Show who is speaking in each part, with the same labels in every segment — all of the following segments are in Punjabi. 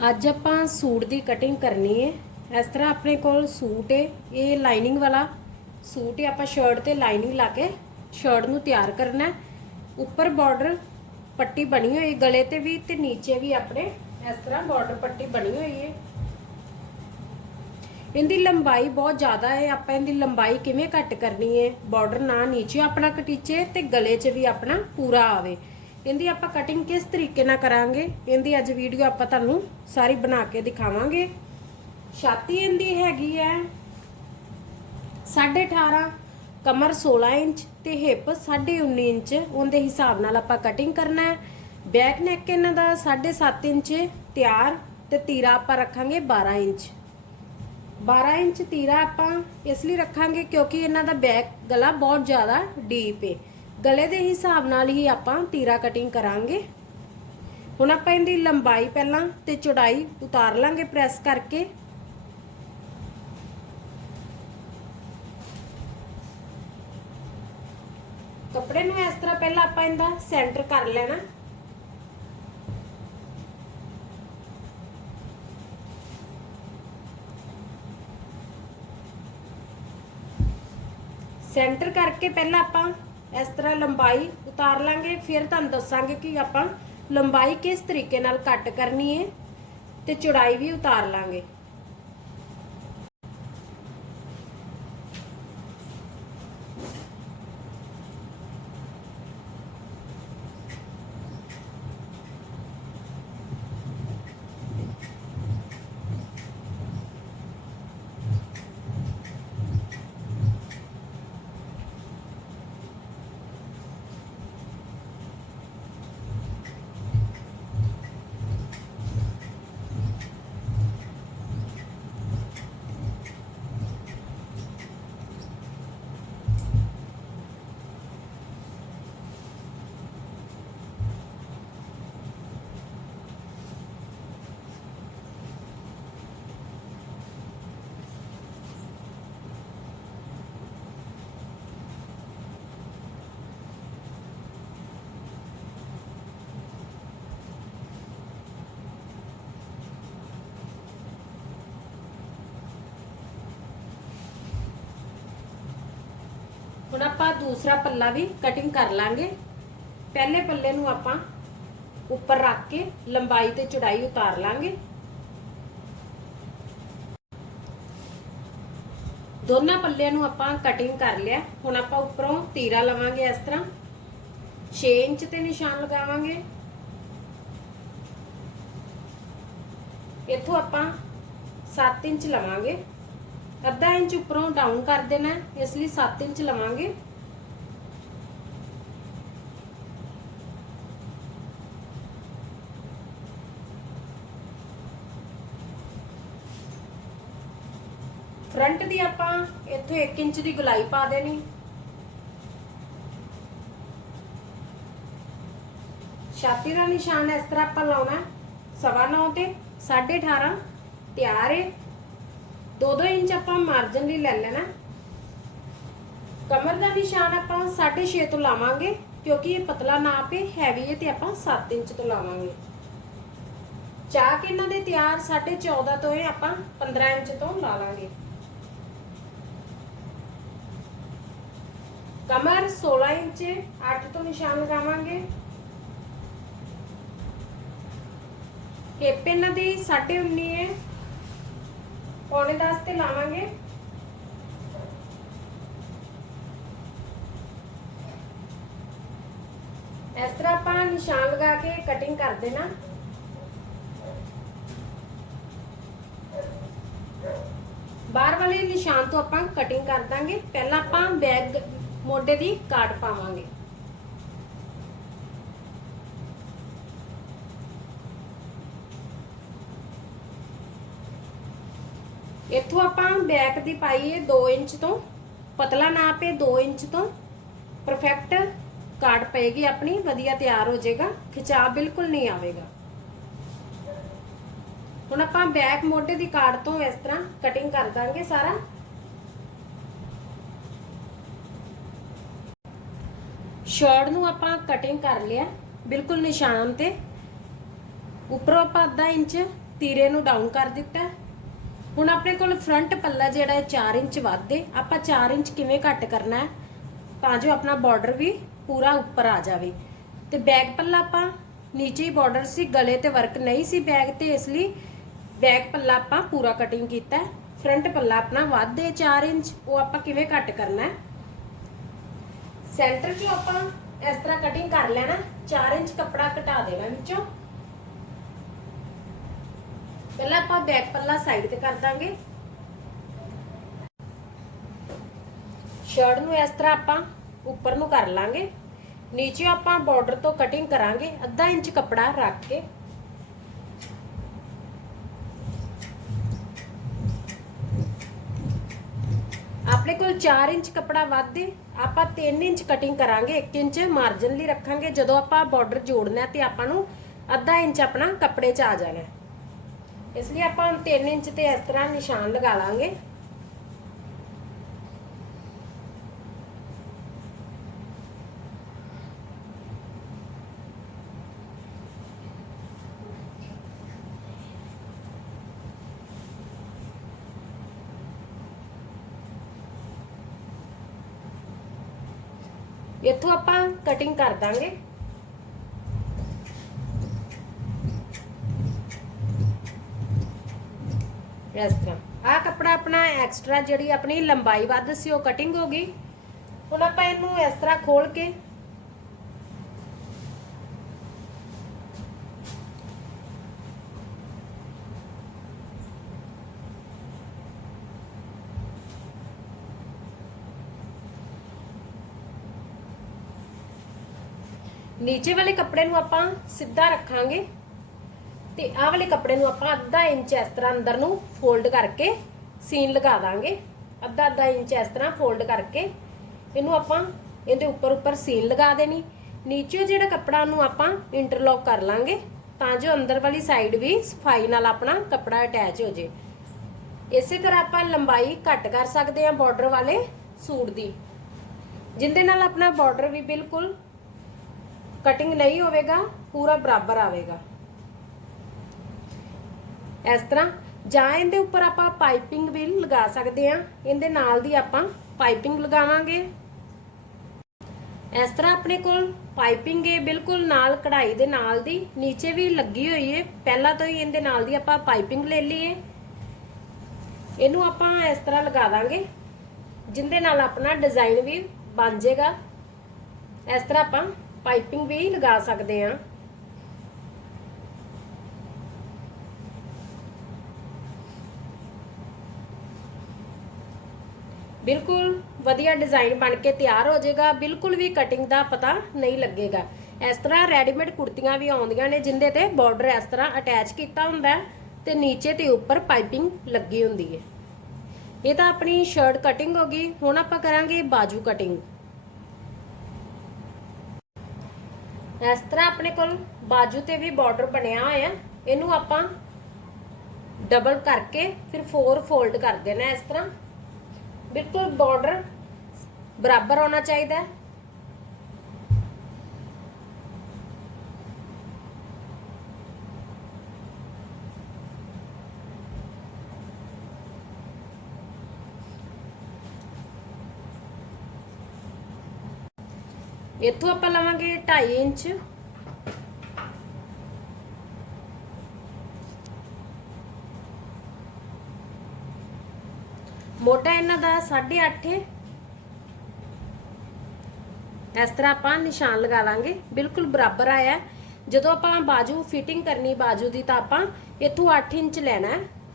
Speaker 1: ਅੱਜ ਆਪਾਂ ਸੂਟ ਦੀ ਕਟਿੰਗ ਕਰਨੀ ਹੈ ਇਸ ਤਰ੍ਹਾਂ ਆਪਣੇ ਕੋਲ ਸੂਟ ਹੈ ਇਹ ਲਾਈਨਿੰਗ ਵਾਲਾ ਸੂਟ ਹੈ ਆਪਾਂ ਸ਼ਰਟ ਤੇ ਲਾਈਨਿੰਗ ਲਾ ਕੇ ਸ਼ਰਟ ਨੂੰ ਤਿਆਰ ਕਰਨਾ ਹੈ ਉੱਪਰ ਬਾਰਡਰ ਪੱਟੀ ਬਣੀ ਹੋਈ ਗਲੇ ਤੇ ਵੀ ਤੇ ਨੀਚੇ ਵੀ ਆਪਣੇ ਇਸ ਤਰ੍ਹਾਂ ਬਾਰਡਰ ਪੱਟੀ ਬਣੀ ਹੋਈ ਹੈ ਇਹਦੀ ਲੰਬਾਈ ਬਹੁਤ ਜ਼ਿਆਦਾ ਹੈ ਆਪਾਂ ਇਹਦੀ ਲੰਬਾਈ ਕਿਵੇਂ ਘੱਟ ਕਰਨੀ ਹੈ ਬਾਰਡਰ ਨਾ ਨੀਚੇ ਆਪਣਾ ਕਟੀਚੇ ਤੇ ਗਲੇ 'ਚ ਵੀ ਆਪਣਾ ਪੂਰਾ ਆਵੇ। ਇਹਦੀ ਆਪਾਂ ਕਟਿੰਗ ਕਿਸ ਤਰੀਕੇ ਨਾਲ ਕਰਾਂਗੇ? ਇਹਦੀ ਅੱਜ ਵੀਡੀਓ ਆਪਾਂ ਤੁਹਾਨੂੰ ਸਾਰੀ ਬਣਾ ਕੇ ਦਿਖਾਵਾਂਗੇ। ਛਾਤੀ ਇਹਦੀ ਹੈਗੀ ਹੈ 18.5 ਕਮਰ 16 ਇੰਚ ਤੇ ਹਿਪ 19.5 ਇੰਚ। ਉਹਦੇ ਹਿਸਾਬ ਨਾਲ ਆਪਾਂ ਕਟਿੰਗ ਕਰਨਾ ਹੈ। ਬੈਕ ਨੈਕ ਇਹਨਾਂ ਦਾ 7.5 ਇੰਚ, ਤਿਆਰ ਤੇ ਤੀਰਾ ਆਪਾਂ ਰੱਖਾਂਗੇ 12 ਇੰਚ। 12 ਇੰਚ ਤੀਰਾ ਆਪਾਂ ਇਸ ਲਈ ਰੱਖਾਂਗੇ ਕਿਉਂਕਿ ਇਹਨਾਂ ਦਾ ਬੈਕ ਗਲਾ ਬਹੁਤ ਜ਼ਿਆਦਾ ਡੀਪ ਹੈ ਗਲੇ ਦੇ ਹਿਸਾਬ ਨਾਲ ਹੀ ਆਪਾਂ ਤੀਰਾ ਕਟਿੰਗ ਕਰਾਂਗੇ। ਹੁਣ ਆਪਾਂ ਇਹਦੀ ਲੰਬਾਈ ਪਹਿਲਾਂ ਤੇ ਚੌੜਾਈ ਉਤਾਰ ਲਾਂਗੇ ਪ੍ਰੈਸ ਕਰਕੇ। ਕੱਪੜੇ ਨੂੰ ਇਸ ਤਰ੍ਹਾਂ ਪਹਿਲਾਂ ਆਪਾਂ ਇਹਦਾ ਸੈਂਟਰ ਕਰ ਲੈਣਾ। ਸੈਂਟਰ ਕਰਕੇ ਪਹਿਲਾਂ ਆਪਾਂ ਇਸ ਤਰ੍ਹਾਂ ਲੰਬਾਈ ਉਤਾਰ ਲਾਂਗੇ ਫਿਰ ਤੁਹਾਨੂੰ ਦੱਸਾਂਗੇ ਕਿ ਆਪਾਂ ਲੰਬਾਈ ਕਿਸ ਤਰੀਕੇ ਨਾਲ ਕੱਟ ਕਰਨੀ ਹੈ ਤੇ ਚੌੜਾਈ ਵੀ ਉਤਾਰ ਲਾਂਗੇ। ਹੁਣ ਆਪਾਂ ਦੂਸਰਾ ਪੱਲਾ ਵੀ ਕਟਿੰਗ ਕਰ ਲਾਂਗੇ। ਪਹਿਲੇ ਪੱਲੇ ਨੂੰ ਆਪਾਂ ਉੱਪਰ ਰੱਖ ਕੇ ਲੰਬਾਈ ਤੇ ਚੌੜਾਈ ਉਤਾਰ ਲਾਂਗੇ। ਦੋਨਾਂ ਪੱਲਿਆਂ ਨੂੰ ਆਪਾਂ ਕਟਿੰਗ ਕਰ ਲਿਆ। ਹੁਣ ਆਪਾਂ ਉੱਪਰੋਂ ਤੀਰਾ ਲਵਾਂਗੇ ਇਸ ਤਰ੍ਹਾਂ। 6 ਇੰਚ ਤੇ ਨਿਸ਼ਾਨ ਲਗਾਵਾਂਗੇ। ਇੱਥੋਂ ਆਪਾਂ 7 ਇੰਚ ਲਵਾਂਗੇ। ਅੱਧਾ ਇੰਚ ਉੱਪਰੋਂ ਡਾਊਨ ਕਰ ਦੇਣਾ ਇਸ ਲਈ 7 ਇੰਚ ਲਵਾਂਗੇ। ਫਰੰਟ ਦੀ ਆਪਾਂ ਇੱਥੋਂ 1 ਇੰਚ ਦੀ ਗੁਲਾਈ ਪਾ ਦੇਣੀ। ਛਾਤੀ ਦਾ ਨਿਸ਼ਾਨ ਇਸ ਤਰ੍ਹਾਂ ਆਪਾਂ ਲਾਉਣਾ ਹੈ, ਸਵਾ ਨੌ ਤੇ 18.5 ਤਿਆਰ ਹੈ। 2-2 ਇੰਚ ਆਪਾਂ ਮਾਰਜਨ ਲਈ ਲੈ ਲੈਣਾ। ਕਮਰ ਦਾ ਨਿਸ਼ਾਨ ਆਪਾਂ 6.5 ਤੋਂ ਲਾਵਾਂਗੇ, ਕਿਉਂਕਿ ਇਹ ਪਤਲਾ ਨਾਪ ਹੈ ਹੈਵੀ ਹੈ ਤੇ ਆਪਾਂ 7 ਇੰਚ ਤੋਂ ਲਾਵਾਂਗੇ। ਚਾਕ ਇਹਨਾਂ ਦੇ ਤਿਆਰ 14.5 ਤੋਂ ਇਹ ਆਪਾਂ 15 ਇੰਚ ਤੋਂ ਲਾ ਲਾਂਗੇ। ਕਮਰ 16 ਇੰਚ 8 ਤੋਂ ਨਿਸ਼ਾਨ ਲਗਾਵਾਂਗੇ। ਹਿੱਪ ਇਹਨਾਂ ਦੀ 19.5 ਹੈ। ਪੌਣੇ 10 ਤੇ ਲਾਵਾਂਗੇ। ਇਸ ਤਰ੍ਹਾਂ ਆਪਾਂ ਨਿਸ਼ਾਨ ਲਗਾ ਕੇ ਕਟਿੰਗ ਕਰ ਦੇਣਾ। ਬਾਹਰ ਵਾਲੇ ਨਿਸ਼ਾਨ ਤੋਂ ਆਪਾਂ ਕਟਿੰਗ ਕਰ ਦਾਂਗੇ। ਪਹਿਲਾਂ ਆਪਾਂ ਬੈਗ ਮੋਢੇ ਦੀ ਕਾਟ ਪਾਵਾਂਗੇ। ਇੱਥੋਂ ਆਪਾਂ ਬੈਕ ਦੀ ਪਾਈ ਹੈ 2 ਇੰਚ ਤੋਂ, ਪਤਲਾ ਨਾਪ ਹੈ 2 ਇੰਚ ਤੋਂ ਪਰਫੈਕਟ ਕਾਟ ਪਏਗੀ ਆਪਣੀ, ਵਧੀਆ ਤਿਆਰ ਹੋ ਜਾਏਗਾ, ਖਿਚਾਅ ਬਿਲਕੁਲ ਨਹੀਂ ਆਵੇਗਾ। ਹੁਣ ਆਪਾਂ ਬੈਕ ਮੋਢੇ ਦੀ ਕਾਟ ਤੋਂ ਇਸ ਤਰ੍ਹਾਂ ਕਟਿੰਗ ਕਰ ਦਾਂਗੇ ਸਾਰਾ। ਸ਼ਰਟ ਨੂੰ ਆਪਾਂ ਕਟਿੰਗ ਕਰ ਲਿਆ, ਬਿਲਕੁਲ ਨਿਸ਼ਾਨ ਤੇ। ਉੱਪਰੋਂ ਆਪਾਂ ਅੱਧਾ ਇੰਚ ਤੀਰੇ ਨੂੰ ਡਾਊਨ ਕਰ ਦਿੱਤਾ। ਹੁਣ ਆਪਣੇ ਕੋਲ ਫਰੰਟ ਪੱਲਾ ਜਿਹੜਾ ਹੈ 4 ਇੰਚ ਵੱਧ ਆਪਾਂ 4 ਇੰਚ ਕਿਵੇਂ ਘੱਟ ਕਰਨਾ ਹੈ? ਤਾਂ ਜੋ ਆਪਣਾ ਬਾਰਡਰ ਵੀ ਪੂਰਾ ਉੱਪਰ ਆ ਜਾਵੇ। ਤੇ ਬੈਕ ਪੱਲਾ ਆਪਾਂ ਨੀਚੇ ਹੀ ਬਾਰਡਰ ਸੀ, ਗਲੇ ਤੇ ਵਰਕ ਨਹੀਂ ਸੀ ਬੈਗ ਤੇ, ਇਸ ਲਈ ਬੈਕ ਪੱਲਾ ਆਪਾਂ ਪੂਰਾ ਕਟਿੰਗ ਕੀਤਾ ਫਰੰਟ ਪੱਲਾ ਆਪਣਾ ਵੱਧ ਹੈ 4 ਇੰਚ, ਉਹ ਆਪਾਂ ਕਿਵੇਂ ਘੱਟ ਕਰਨਾ ਹੈ? ਸੈਂਟਰ 'ਚੋਂ ਆਪਾਂ ਇਸ ਤਰ੍ਹਾਂ ਕਟਿੰਗ ਕਰ ਲੈਣਾ 4 ਇੰਚ ਕੱਪੜਾ ਘਟਾ ਦੇਣਾ ਵਿੱਚੋਂ। ਪਹਿਲਾਂ ਆਪਾਂ ਬੈਕ ਪੱਲਾ ਸਾਈਡ ਤੇ ਕਰ ਦਾਂਗੇ। ਸ਼ਰਟ ਨੂੰ ਇਸ ਤਰ੍ਹਾਂ ਆਪਾਂ ਉੱਪਰ ਨੂੰ ਕਰ ਲਾਂਗੇ। ਨੀਚੇ ਆਪਾਂ ਬਾਰਡਰ ਤੋਂ ਕਟਿੰਗ ਕਰਾਂਗੇ, ਅੱਧਾ ਇੰਚ ਕੱਪੜਾ ਰੱਖ ਕੇ। ਆਪਣੇ ਕੋਲ 4 ਇੰਚ ਕੱਪੜਾ ਵੱਧ ਹੈ ਆਪਾਂ 3 ਇੰਚ ਕਟਿੰਗ ਕਰਾਂਗੇ 1 ਇੰਚ ਮਾਰਜਨ ਲਈ ਰੱਖਾਂਗੇ। ਜਦੋਂ ਆਪਾਂ ਬਾਰਡਰ ਜੋੜਨਾ ਤੇ ਆਪਾਂ ਨੂੰ ਅੱਧਾ ਇੰਚ ਆਪਣਾ ਕੱਪੜੇ 'ਚ ਆ ਜਾਣਾ ਇਸ ਲਈ ਆਪਾਂ 3 ਇੰਚ ਤੇ ਇਸ ਤਰ੍ਹਾਂ ਨਿਸ਼ਾਨ ਲਗਾ ਲਾਂਗੇ। ਇੱਥੋਂ ਆਪਾਂ ਕਟਿੰਗ ਕਰ ਦਾਂਗੇ। ਇਸ ਤਰ੍ਹਾਂ ਆ ਕੱਪੜਾ ਆਪਣਾ ਐਕਸਟਰਾ ਜਿਹੜੀ ਆਪਣੀ ਲੰਬਾਈ ਵੱਧ ਸੀ, ਉਹ ਕਟਿੰਗ ਹੋ ਗਈ। ਹੁਣ ਆਪਾਂ ਇਹਨੂੰ ਇਸ ਤਰ੍ਹਾਂ ਖੋਲ ਕੇ ਨੀਚੇ ਵਾਲੇ ਕੱਪੜੇ ਨੂੰ ਆਪਾਂ ਸਿੱਧਾ ਰੱਖਾਂਗੇ। ਤੇ ਆਹ ਵਾਲੇ ਕੱਪੜੇ ਨੂੰ ਆਪਾਂ ਅੱਧਾ ਇੰਚ ਇਸ ਤਰ੍ਹਾਂ ਅੰਦਰ ਨੂੰ ਫੋਲਡ ਕਰਕੇ ਸੀਨ ਲਗਾ ਦਾਂਗੇ। ਅੱਧਾ ਅੱਧਾ ਇੰਚ ਇਸ ਤਰ੍ਹਾਂ ਫੋਲਡ ਕਰਕੇ ਇਹਨੂੰ ਆਪਾਂ ਇਹਦੇ ਉੱਪਰ ਉੱਪਰ ਸੀਨ ਲਗਾ ਦੇਣੀ। ਨੀਚੇ ਜਿਹੜਾ ਕੱਪੜਾ ਨੂੰ ਆਪਾਂ ਇੰਟਰਲੌਕ ਕਰ ਲਾਂਗੇ, ਤਾਂ ਜੋ ਅੰਦਰ ਵਾਲੀ ਸਾਈਡ ਵੀ ਸਫ਼ਾਈ ਨਾਲ ਆਪਣਾ ਕੱਪੜਾ ਅਟੈਚ ਹੋ ਜੇ। ਇਸੇ ਤਰ੍ਹਾਂ ਆਪਾਂ ਲੰਬਾਈ ਘੱਟ ਕਰ ਸਕਦੇ ਹਾਂ ਬਾਰਡਰ ਵਾਲੇ ਸੂਟ ਦੀ। ਜਿੰਦੇ ਨਾਲ ਆਪਣਾ ਬਾਰਡਰ ਵੀ ਬਿਲਕੁਲ ਕਟਿੰਗ ਨਹੀਂ ਹੋਵੇਗਾ, ਪੂਰਾ ਬਰਾਬਰ ਆਵੇਗਾ। ਇਸ ਤਰ੍ਹਾਂ, ਜਾਂ ਇਹਦੇ ਉੱਪਰ ਆਪਾਂ ਪਾਈਪਿੰਗ ਵੀ ਲਗਾ ਸਕਦੇ ਆ ਇਹਦੇ ਨਾਲ ਦੀ ਆਪਾਂ ਪਾਈਪਿੰਗ ਲਗਾਵਾਂਗੇ। ਇਸ ਤਰ੍ਹਾਂ ਆਪਣੇ ਕੋਲ ਪਾਈਪਿੰਗ ਹੈ ਬਿਲਕੁਲ ਨਾਲ ਕਢਾਈ ਦੇ ਨਾਲ ਦੀ, ਨੀਚੇ ਵੀ ਲੱਗੀ ਹੋਈ ਹੈ ਪਹਿਲਾਂ ਤੋਂ ਹੀ ਇਹਦੇ ਨਾਲ ਦੀ ਆਪਾਂ ਪਾਈਪਿੰਗ ਲੈ ਲਈਏ। ਇਹਨੂੰ ਆਪਾਂ ਇਸ ਤਰ੍ਹਾਂ ਲਗਾ ਦਾਂਗੇ ਜਿੰਦੇ ਨਾਲ ਆਪਣਾ ਡਿਜ਼ਾਈਨ ਵੀ ਬਣ ਜਾਏਗਾ ਇਸ ਤਰ੍ਹਾਂ ਆਪਾਂ ਪਾਈਪਿੰਗ ਵੀ ਲਗਾ ਸਕਦੇ ਹਾਂ। ਬਿਲਕੁਲ ਵਧੀਆ ਡਿਜ਼ਾਈਨ ਬਣ ਕੇ ਤਿਆਰ ਹੋ ਜਾਏਗਾ। ਬਿਲਕੁਲ ਵੀ ਕਟਿੰਗ ਦਾ ਪਤਾ ਨਹੀਂ ਲੱਗੇਗਾ। ਇਸ ਤਰ੍ਹਾਂ ਰੈਡੀਮੇਡ ਕੁੜਤੀਆਂ ਵੀ ਆਉਂਦੀਆਂ ਨੇ, ਜਿੰਦੇ ਤੇ ਬਾਰਡਰ ਇਸ ਤਰ੍ਹਾਂ ਅਟੈਚ ਕੀਤਾ ਹੁੰਦਾ ਤੇ ਨੀਚੇ ਤੇ ਉੱਪਰ ਪਾਈਪਿੰਗ ਲੱਗੀ ਹੁੰਦੀ ਹੈ। ਇਹ ਤਾਂ ਆਪਣੀ ਸ਼ਰਟ ਕਟਿੰਗ ਹੋ ਗਈ। ਹੁਣ ਆਪਾਂ ਕਰਾਂਗੇ ਬਾਜੂ ਕਟਿੰਗ ਇਸ ਤਰ੍ਹਾਂ ਆਪਣੇ ਕੋਲ ਬਾਜੂ ਤੇ ਵੀ ਬਾਰਡਰ ਬਣਿਆ ਹੋਇਆ। ਇਹਨੂੰ ਆਪਾਂ ਡਬਲ ਕਰਕੇ ਫਿਰ 4 ਫੋਲਡ ਕਰ ਦੇਣਾ ਇਸ ਤਰ੍ਹਾਂ। ਬਿਲਕੁਲ ਬਾਰਡਰ ਬਰਾਬਰ ਹੋਣਾ ਚਾਹੀਦਾ ਹੈ। ਇੱਥੋਂ ਆਪਾਂ ਲਵਾਂਗੇ 2.5 ਇੰਚ। ਮੋਢਾ ਇਹਨਾਂ ਦਾ 8.5 ਹੈ ਇਸ ਤਰ੍ਹਾਂ ਆਪਾਂ ਨਿਸ਼ਾਨ ਲਗਾ ਲਾਂਗੇ। ਬਿਲਕੁਲ ਬਰਾਬਰ ਆਇਆ। ਜਦੋਂ ਆਪਾਂ ਬਾਜੂ ਫਿਟਿੰਗ ਕਰਨੀ ਬਾਜੂ ਦੀ ਤਾਂ ਆਪਾਂ ਇੱਥੋਂ 8 ਇੰਚ ਲੈਣਾ।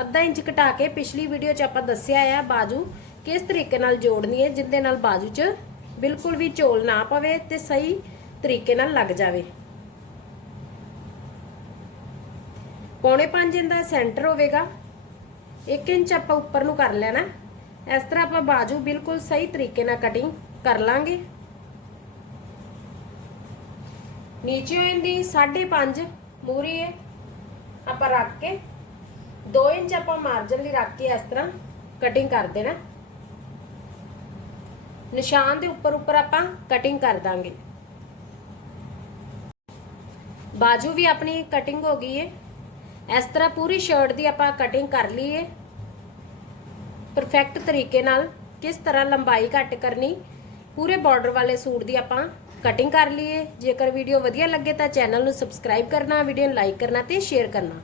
Speaker 1: ਅੱਧਾ ਇੰਚ ਘਟਾ ਕੇ ਪਿਛਲੀ ਵੀਡੀਓ 'ਚ ਆਪਾਂ ਦੱਸਿਆ ਹੈ ਬਾਜੂ ਕਿਸ ਤਰੀਕੇ ਨਾਲ ਜੋੜਨੀ ਹੈ ਜਿੰਦੇ ਨਾਲ ਬਾਜੂ 'ਚ ਬਿਲਕੁਲ ਵੀ ਝੋਲ ਨਾ ਪਵੇ ਤੇ ਸਹੀ ਤਰੀਕੇ ਨਾਲ ਲੱਗ ਜਾਵੇ। ਪੌਣੇ 5 ਇੰਚ ਦਾ ਸੈਂਟਰ ਹੋਵੇਗਾ। 1 ਇੰਚ ਆਪਾਂ ਉੱਪਰ ਨੂੰ ਕਰ ਲੈਣਾ। ਇਸ ਤਰ੍ਹਾਂ ਆਪਾਂ ਬਾਜੂ ਬਿਲਕੁਲ ਸਹੀ ਤਰੀਕੇ ਨਾਲ ਕਟਿੰਗ ਕਰ ਲਾਂਗੇ। ਨੀਚੇ ਇਹਦੀ 5.5 ਮੂਰੀ ਹੈ। ਆਪਾਂ ਰੱਖ ਕੇ 2 ਇੰਚ ਆਪਾਂ ਮਾਰਜਨ ਲਈ ਰੱਖ ਕੇ ਇਸ ਤਰ੍ਹਾਂ ਕਟਿੰਗ ਕਰ ਦੇਣਾ। ਨਿਸ਼ਾਨ ਦੇ ਉੱਪਰ ਉੱਪਰ ਆਪਾਂ ਕਟਿੰਗ ਕਰ ਦਾਂਗੇ। ਬਾਜੂ ਵੀ ਆਪਣੀ ਕਟਿੰਗ ਹੋ ਗਈ ਹੈ। ਇਸ ਤਰ੍ਹਾਂ ਪੂਰੀ ਸ਼ਰਟ ਦੀ ਆਪਾਂ ਕਟਿੰਗ ਕਰ ਲਈਏ ਪਰਫੈਕਟ ਤਰੀਕੇ ਨਾਲ ਕਿਸ ਤਰ੍ਹਾਂ ਲੰਬਾਈ ਘੱਟ ਕਰਨੀ, ਪੂਰੇ ਬਾਰਡਰ ਵਾਲੇ ਸੂਟ ਦੀ ਆਪਾਂ ਕਟਿੰਗ ਕਰ ਲਈਏ। ਜੇਕਰ ਵੀਡੀਓ ਵਧੀਆ ਲੱਗੇ ਤਾਂ ਚੈਨਲ ਨੂੰ ਸਬਸਕ੍ਰਾਈਬ ਕਰਨਾ ਵੀਡੀਓ ਨੂੰ ਲਾਈਕ ਕਰਨਾ ਤੇ ਸ਼ੇਅਰ ਕਰਨਾ।